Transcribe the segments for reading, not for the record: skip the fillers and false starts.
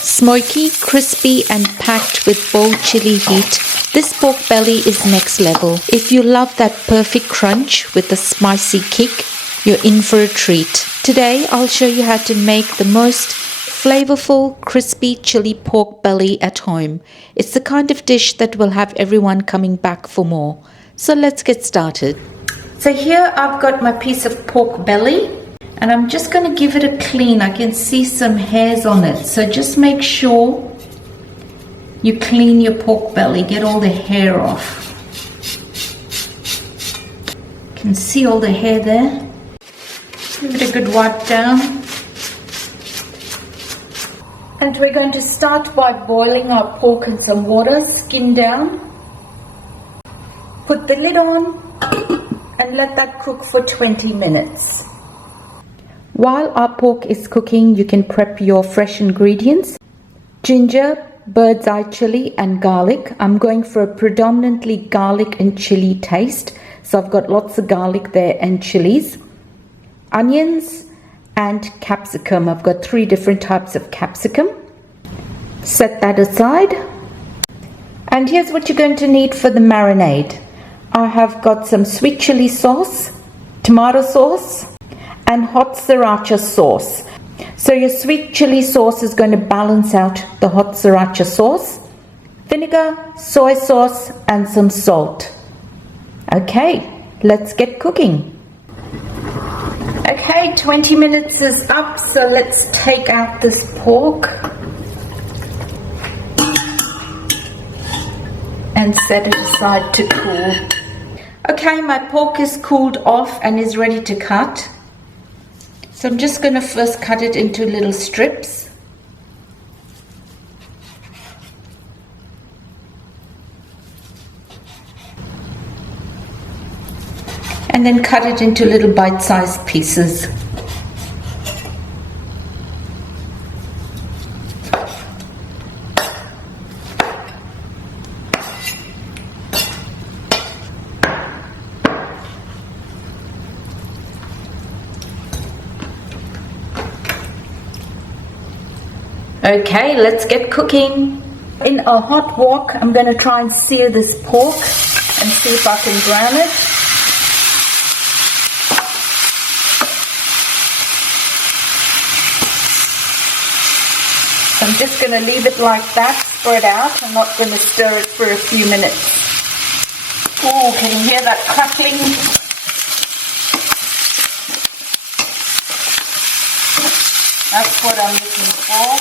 Smoky, crispy and packed with bold chili heat, this pork belly is next level. If you love that perfect crunch with a spicy kick, you're in for a treat. Today I'll show you how to make the most flavorful, crispy chili pork belly at home. It's the kind of dish that will have everyone coming back for more. So let's get started. So here I've got my piece of pork belly. And I'm just going to give it a clean. I can see some hairs on it. So just make sure you clean your pork belly. Get all the hair off. You can see all the hair there. Give it a good wipe down. And we're going to start by boiling our pork in some water, skin down. Put the lid on and let that cook for 20 minutes. While our pork is cooking, you can prep your fresh ingredients. Ginger, bird's eye chili and garlic. I'm going for a predominantly garlic and chili taste. So I've got lots of garlic there and chilies. Onions and capsicum. I've got 3 different types of capsicum. Set that aside. And here's what you're going to need for the marinade. I have got some sweet chili sauce, tomato sauce, and hot sriracha sauce. So your sweet chili sauce is going to balance out the hot sriracha sauce. Vinegar, soy sauce and some salt. Okay, let's get cooking. Okay, 20 minutes is up, so let's take out this pork and set it aside to cool. Okay, my pork is cooled off and is ready to cut. So I'm just going to first cut it into little strips. And then cut it into little bite-sized pieces. Okay, let's get cooking. In a hot wok, I'm going to try and sear this pork and see if I can brown it. So I'm just going to leave it like that, spread out. I'm not going to stir it for a few minutes. Oh, can you hear that crackling? That's what I'm looking for.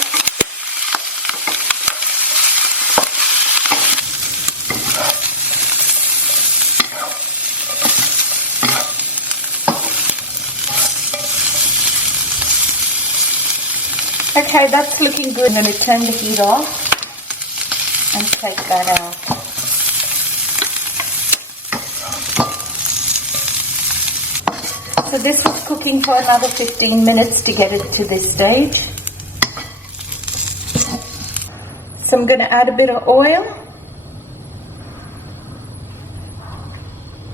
Okay, that's looking good. I'm going to turn the heat off and take that out. So this is cooking for another 15 minutes to get it to this stage. So I'm going to add a bit of oil.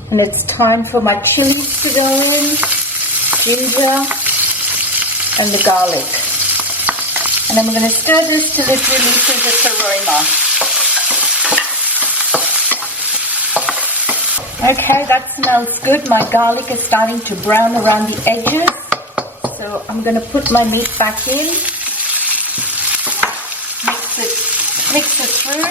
And it's time for my chilies to go in, ginger and the garlic. And I'm going to stir this till it releases its aroma. Okay, that smells good. My garlic is starting to brown around the edges. So I'm going to put my meat back in. Mix it through.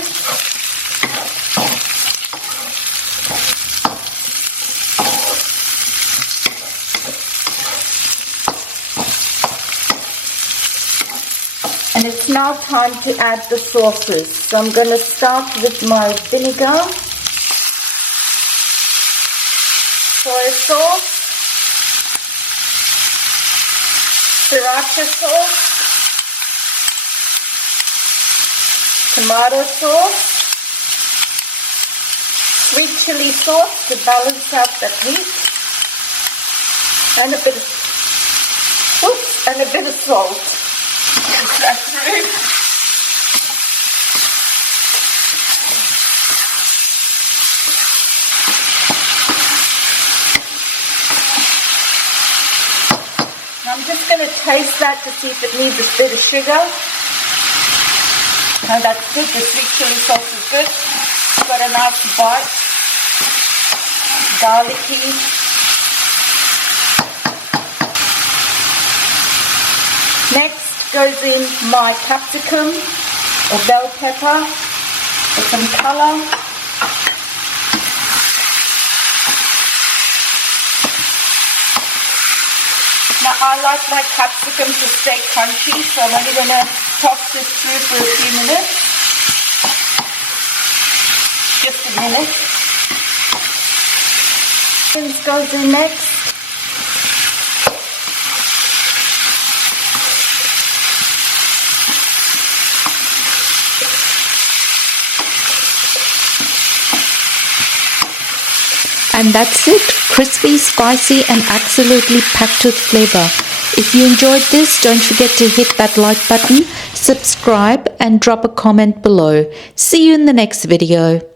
And it's now time to add the sauces. So I'm going to start with my vinegar, soy sauce, sriracha sauce, tomato sauce, sweet chili sauce to balance out the heat, and a bit of salt. That's right. I'm just going to taste that to see if it needs a bit of sugar. Now that's good. The sweet chili sauce is good. It's got a nice bite. Garlicky. Next goes in my capsicum or bell pepper for some colour. Now I like my capsicum to stay crunchy, so I'm only going to toss this through for a few minutes. Just a minute. This goes in next. And that's it, crispy, spicy and absolutely packed with flavor. If you enjoyed this, don't forget to hit that like button, subscribe and drop a comment below. See you in the next video.